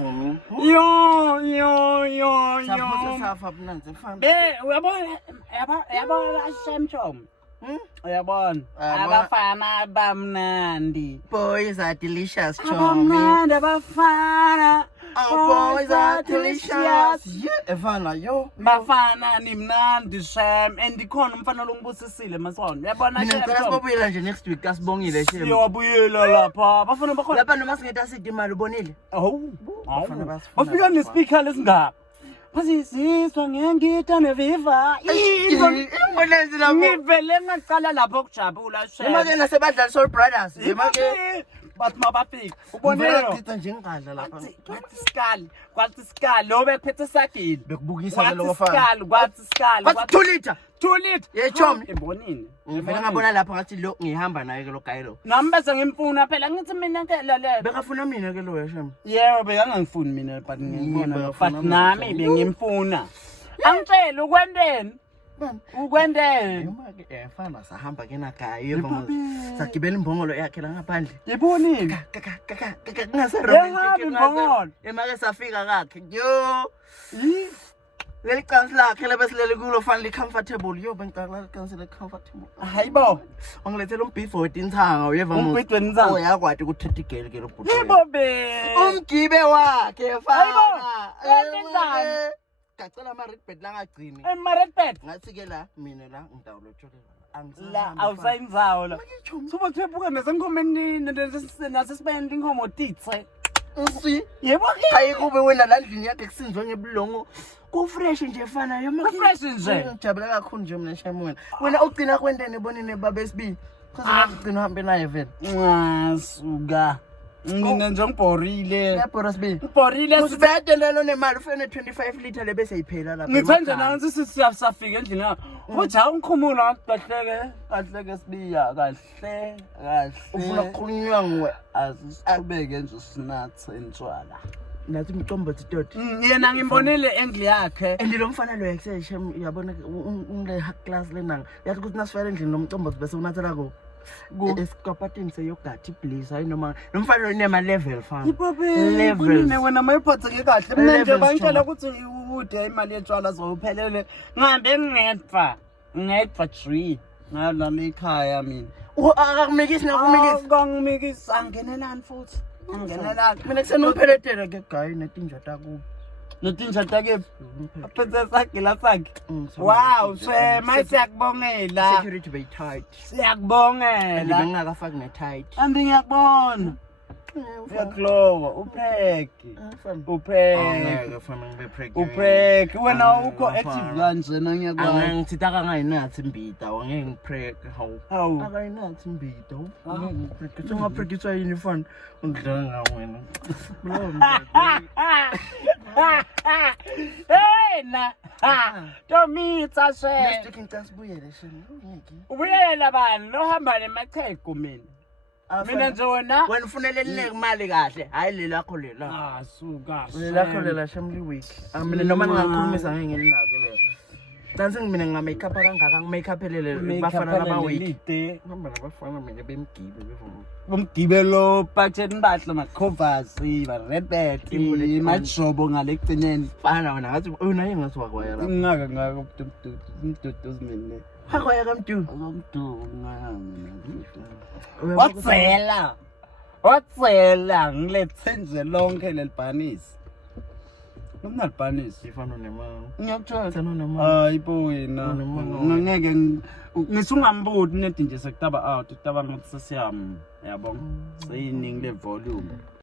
Chomi. Yo. Saphosa safa mnanzi mfana. Uyabona Shamchom. Uyabona abafana bamnandi. Boys are delicious, Chomi. Abamnandi abafana. Boys are delicious. Yeah, Evana, yo. Bafana nimnandi Sham and ikhona umfana longibusisile masona. Uyabona Mina ngicela sibuyela nje next week asibongile Shem. Siyabuyela lapha. Bafana bakhona. Lapha noma singetha sithi imali ubonile. Bafika nespeaker lesingaba. Phasisizwa ngengita neviva. Imbonezi lapho. Ngivele ngaqala lapho ukujabula Shem. Imake nasebadlala Soul Brothers. Imake bathi mabafika ubonelo ngicela nje ngigadla lapha. Kwathi isikali lo bephethe sagini bekubukisa ke lokho fana. kwathi isikali 2 liter. 2 liter Yeah, Chomi. ebonini Ngivela ngabona lapha ngathi lo ngihamba naye ke lo guy lo. nami bese ngimfuna phela ngithi mina ke lalela Bekafuna mina ke lo Shem. yebo bekangangifuni mina but ngibona but nami bengimfuna angitshela ukwendeni ukwendeni Imake fana sahamba ke nakhaya yebo sagibela imbongolo yakhe la ngaphandle. yibonini Ngase romantic imbongolo emake safika kakhe yo leli cansi lakhe lebesilele kulo fanele comfortable yo bengicela cansi le comfortable hayibo ongilethela umbhifu wetintanga uyeva mo umbhifu wetintanga uyakwati ukuthetha igele ke lo bhuti yebo be umgibe wakhe fana wetintanga ngacela ama red bed langagcini red bed ngathi ke la mina la ngidawulotsholela la awusayinzawo la suba thephuka nesenkomeni nasesibende inkomo titse usi yebo hayi kube wena la ndlini yakhe kusinzwe ngebulongo ku fresh nje fana yo ku fresh nje ngijabula kakhulu nje mina Shem wena ugcina kwentene bonini babesibili kuze ugcina uhambe naye vele ngasuka mina nje ngibhorile yabhora sibi ngibhorile usibede lelo nemali ufene 25 liter lebese iphela lapha ngithanda nansi siyafika endlini yakho uthi awungikhumula kahleke sibiya kahle ufuna ukukhulunywa ngwe asisiqhubeke nje sinathe intshwala nathi umcombothi toti yena ngimbonile engle yakhe andilo mfana lo yakhe Shem uyabona ungile hack class lenanga yathi ukuthi nasifela endlini nomcombothi bese unathela ko esikapatini seyogurt please hayi noma nomfana unema level fana levels wena mayiphatheke kahle mina nje bangitshela ukuthi ude imali yetshwala zowuphelele ngihambe ngedva tree ngalala ekhaya mina akakumikisi ngangimikisi angenelani futhi angenelani mina kusenopheletela ke guy netinjata kubo netinjata ke aphethe sagila sakhe wow shema siyakubongela security bay tight siyakubongela bengakafaki ne tight andi ngiyakubona uyaklowa upheki upheki wena ukho active kanjena ngiyakubona angithithi akangayinathi imbida wangeke ngiprek hawu akayinathi imbida ngeke ungaphrekiswa yini fana ungidlanga wena hey na Tomitsa she next week ngicela sibuyele Shem ubuyela bani lo hamba nemachego mina mina nje wena ufunele lineke imali kahle hayi lelakho lela suka lelakho lela Shem li week mina noma ningakhulumisa ngeke nginake le Dansi mina nga makeup kangaka ngi-makeup elele bafana labawiki ngihamba nabafana mina bemgibe bomgibe lo budget impahla ma-covers ba-red bed majobo ngale ekugcineni fana wena ngathi unaye ngathi wakwaya lapha ngaka umdudu zimile wakwaya kamdu watsela ngilethe nje lonke lelibhanisi Nalibhanisi ifana nemanga. Ngiyakuthola hayi bo wena. Ngeke ngisungambuthi nedi nje sekutaba out, kutaba ngathi sesiyami. Yabona. Seyiningi le volume.